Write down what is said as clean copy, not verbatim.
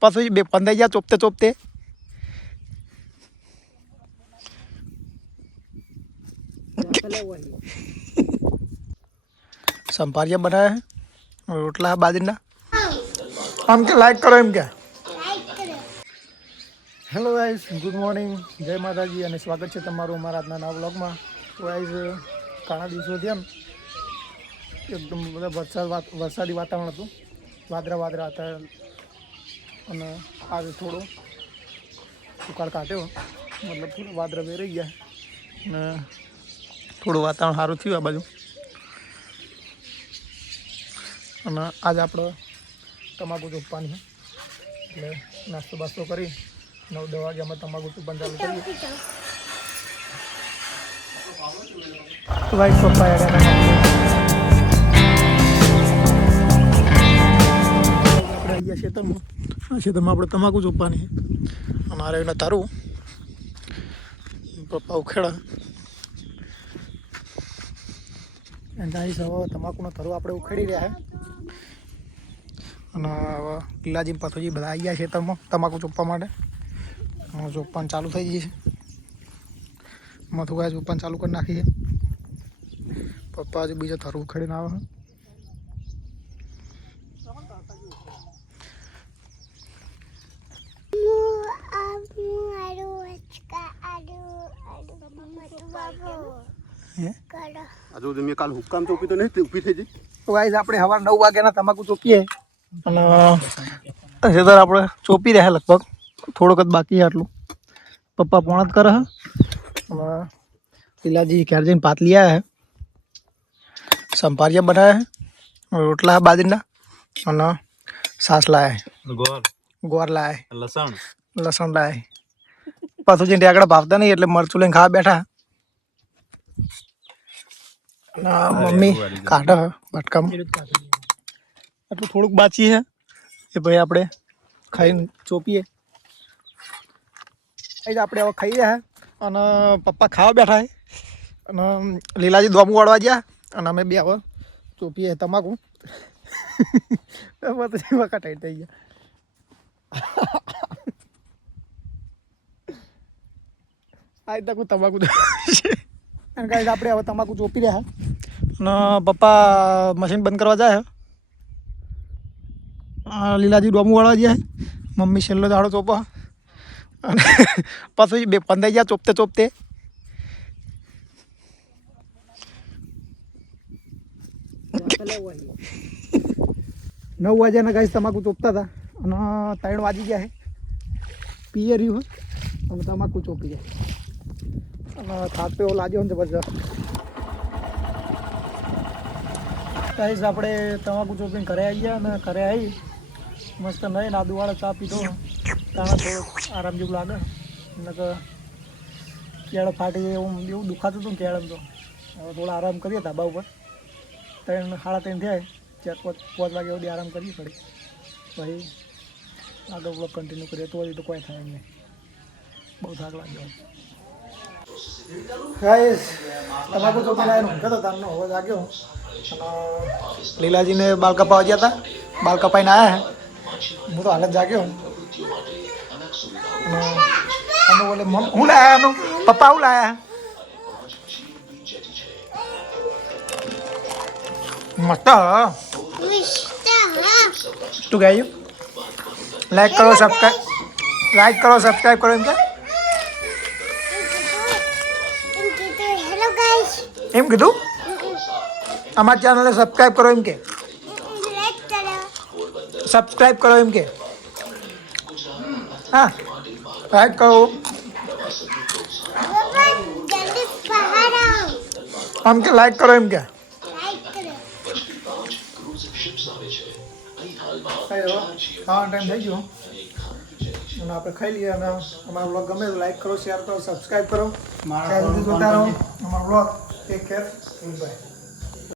પછી બે પંદાઈ ગયા ચોપતે ચોપતે संपारिया बनाया है और रोटला है बाजरीना आम के लाइक करो एम क्या हेलो गाइस गुड मॉर्निंग जय माताजी અને સ્વાગત છે તમારું અમારા આજના નવા વ્લોગમાં તો ગાइस ઘણા દિવસોથી એમ એકદમ બધા વરસાદી વાતાવરણ હતું વાદળા હતા અને આજે થોડો ઉકાળ કાઢ્યો મતલબ થોડો વાદળા વેરાઈ ગયા અને થોડું વાતાવરણ સારું થયું આ બાજુ અને આજે આપણે તમાકુ ચોપવાની છે એટલે નાસ્તો બાસ્તો કરી 9-10 વાગે અમે તમાકુ ચોપવાનું ચાલુ કરીએ તો ભાઈ પપ્પા આપણે અહીંયા ખેતરમાં આપણે તમાકુ ચોપવાની છે અમારે એને તારું પપ્પા ઉખેડા ગાઈસ હવે તમાકુનો તરો આપણે ઉખેડી રહ્યા છે અને હવે લીલાજી પથોજી બધા આવી ગયા ખેતરમાં તમાકુ ચોપવા માટે ચોપવાનું ચાલુ થઈ ગઈ છે મથું ગાય ચોપવાનું ચાલુ કરી નાખી છે પપ્પા હજુ બીજો તરો ઉખેડીને આવે આજે મેં કાલ હુકામ ચોપી તો નહીં ઊભી થઈ જઈ તો ગાઈસ આપણે સવાર 9 વાગ્યાના તમાકુ ચોપીએ અને ખેતર આપણે ચોપી રહ્યા લગભગ થોડોક જ બાકી છે આટલું પપ્પા પોણત કરે અને લીલાજી ઘેર જઈને ભાત લઈ આવ્યા છે સંપારિયા બનાવ્યા છે રોટલા બાજરીના અને સાસ લાયા ગોર લાયા લસણ લાયા પાછું જઈને આગળ ભાવતા નહીં એટલે મરચું લઈને ખાવા બેઠા મમ્મી કાઢે બટકામાં આટલું થોડુંક બાચી છે એ ભાઈ આપણે ખાઈને ચોપીએ આપણે હવે ખાઈ રહ્યા અને પપ્પા ખાવા બેઠા છે અને લીલાજી દોમું વાળવા ગયા અને અમે બે હવે ચોપીએ તમાકુ વખત થઈ ગયા આ તક તમાકુ અને ગાઈસ આપણે હવે તમાકુ ચોપી રહ્યા અને પપ્પા મશીન બંધ કરવા જાય લીલાજી ડોમું વાળવા જાય મમ્મી છેલ્લો દાડો ચોપા અને પછી બે પંદાઈ ગયા ચોપતે ચોપતે 9 વાગ્યાના ગાઈસ તમાકુ ચોપતા હતા અને 3 વાગી ગયા છે પીએ રહ્યું અને તમાકુ ચોપી જાય અને થાક તો એવો લાગ્યો ને જબરજસ્ત ગાઈસ આપણે તમાકુ ચોપીને ઘરે આવી ગયા અને ઘરે આવી મસ્ત નહીં આદુવાળો ચા પીધો તાણા થોડો આરામ જેવું લાગે એટલે કે કેળ ફાટી એવું દુખાતું હતું ને કેળમ તો હવે થોડો આરામ કરીએ ધાબા ઉપર 3-3:30 થયા 4-5 વાગે સુધી આરામ કરવી પડી પછી આગળ બ્લોક કન્ટિન્યુ કરીએ તો હજી તો કોઈ થાય નહીં બહુ થાક લાગ્યો ગાઈસ તમાકુ ચોપી લાવીને ઊંઘો તો તારનો અવાજ આવ્યો અને લીલાજીને બાલ કપાવા ગયા હતા બાલ કપાઈને આવ્યા હું તો હાલત જાગ્યો અને બોલે હું લાયા એનું પપ્પા હું લાયા મસ્ત તું ગાયું લાઈક કરો સબસ્ક્રાઈબ કરો એમ કે એમ કીધું અમારી ચેનલને સબસ્ક્રાઈબ કરો એમ કે સબસ્ક્રાઈબ કરો એમ કે હા લાઈક કરો આમ કે લાઈક કરો એમ કે ખાવાનો ટાઈમ થઈ ગયો અને આપણે ખાઈ લઈએ અને અમારો બ્લોગ ગમે તો લાઈક કરો શેર કરો સબસ્ક્રાઈબ કરો જોતા રહો અમારો બ્લોગ ટેક કેર બાય